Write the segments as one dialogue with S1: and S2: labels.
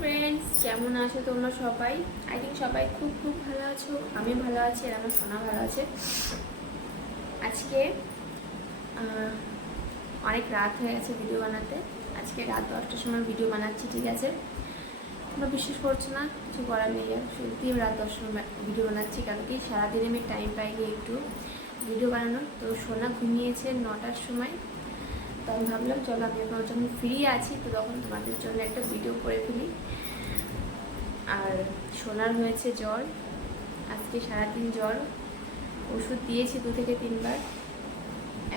S1: Friends কেমন আছো তোমরা সবাই? আই থিঙ্ক সবাই খুব খুব ভালো আছো। আমি ভালো আছি আর আমার সোনা ভালো আছে। আজকে অনেক রাত হয়ে গেছে ভিডিও বানাতে। আজকে রাত দশটার সময় ভিডিও বানাচ্ছি, ঠিক আছে? তোমরা বিশ্বাস করছ না, কিছু করার নেই। সত্যি রাত দশটার সময় ভিডিও বানাচ্ছি, কারণ কি সারাদিনে আমি টাইম পাইনি একটু। ভিডিও বানানোর, তো সোনা ঘুমিয়েছে নটার সময়। তো আমি ভাবলাম, চলো আমি এখন যখন ফ্রি আছি, তো তখন তোমাদের জন্য একটা ভিডিও করে ফেলি। আর সোনার হয়েছে জ্বর, আজকে সারাদিন জ্বর। ওষুধ দিয়েছি দু থেকে তিনবার।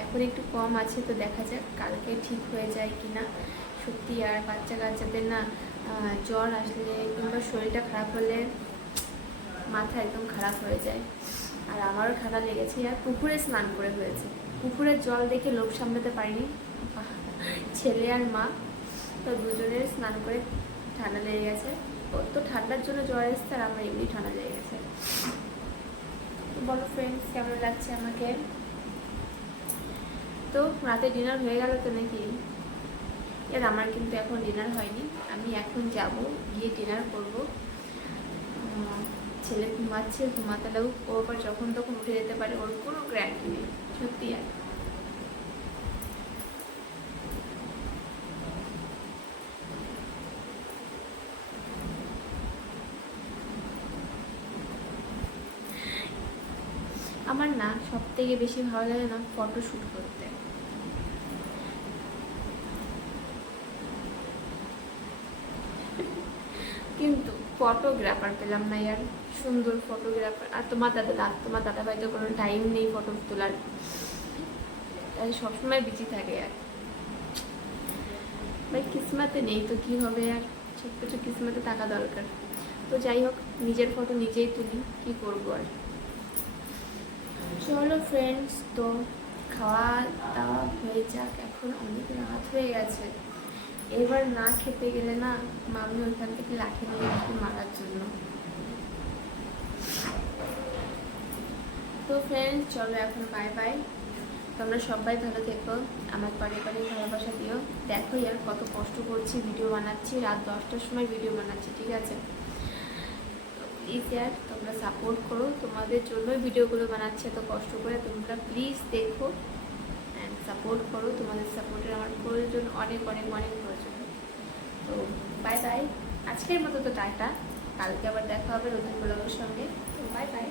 S1: এখন একটু কম আছে, তো দেখা যাক কালকে ঠিক হয়ে যায় কি না সত্যি আর বাচ্চা কাচ্চাদের না জ্বর আসলে কিংবা শরীরটা খারাপ হলে মাথা একদম খারাপ হয়ে যায়। আর আমারও ঠান্ডা লেগেছে, আর পুকুরে স্নান করে হয়েছে। পুকুরের জল দেখে লোভ সামলাতে পারিনি। ছেলে আর মা, তো দুজনের স্নান করে ঠান্ডা লেগে গেছে। ওর তো ঠান্ডার জন্য জ্বর এসছে আর আমার এমনি ঠান্ডা লেগে গেছে। বলো ফ্রেন্ডস কেমন লাগছে আমাকে? তো রাতে ডিনার হয়ে গেল তো নাকি? এর আমার কিন্তু এখন ডিনার হয়নি। আমি এখন যাব, গিয়ে ডিনার করব। ছেলে ঘুমাচ্ছে, ঘুমাতে লাগুক। ও আবার যখন তখন উঠে যেতে পারে, ওর কোনো গ্যারান্টি নেই, সত্যি আর আমার না সব থেকে বেশি ভালো লাগে না ফটো শ্যুট করতে। কিন্তু ফটোগ্রাফার পেলাম না ইয়ার। সুন্দর ফটোগ্রাফার আর তোমার দাদা দাদা তোমার দাদা ভাই তো কোনো টাইম নেই ফটো তোলার। সবসময় বিজি থাকে আর ভাই, কিসমাতে নেই তো কি হবে আর সব কিছু কিসমাতে থাকা দরকার। তো যাই হোক, নিজের ফটো নিজেই তুলি, কি করব আর? চলো ফ্রেন্ডস তো খাওয়া দাওয়া হয়ে যাক, এখন অনেক রাত হয়ে গেছে। এবার না খেতে গেলে না মামি ওইখান থেকে লাঠি নিয়ে আসবে মারার জন্য। তো ফ্রেন্ডস চলো এখন বাই বাই তোমরা সবাই ভালো থেকো, আমার পরে পরে ভালোবাসা দিও। দেখো আর কত কষ্ট করছি ভিডিও বানাচ্ছি। রাত দশটার সময় ভিডিও বানাচ্ছি, ঠিক আছে? প্লিজ ইয়ার তোমরা সাপোর্ট করো। তোমাদের জন্যই ভিডিওগুলো বানাচ্ছে, এত কষ্ট করে। তোমরা প্লিজ দেখো অ্যান্ড সাপোর্ট করো। তোমাদের সাপোর্টের আমার প্রয়োজন, অনেক অনেক অনেক প্রয়োজন। তো বাই বাই আজকের মতো তো টাটা। কালকে আবার দেখা হবে নতুন ব্লগের সঙ্গে। তো বাই বাই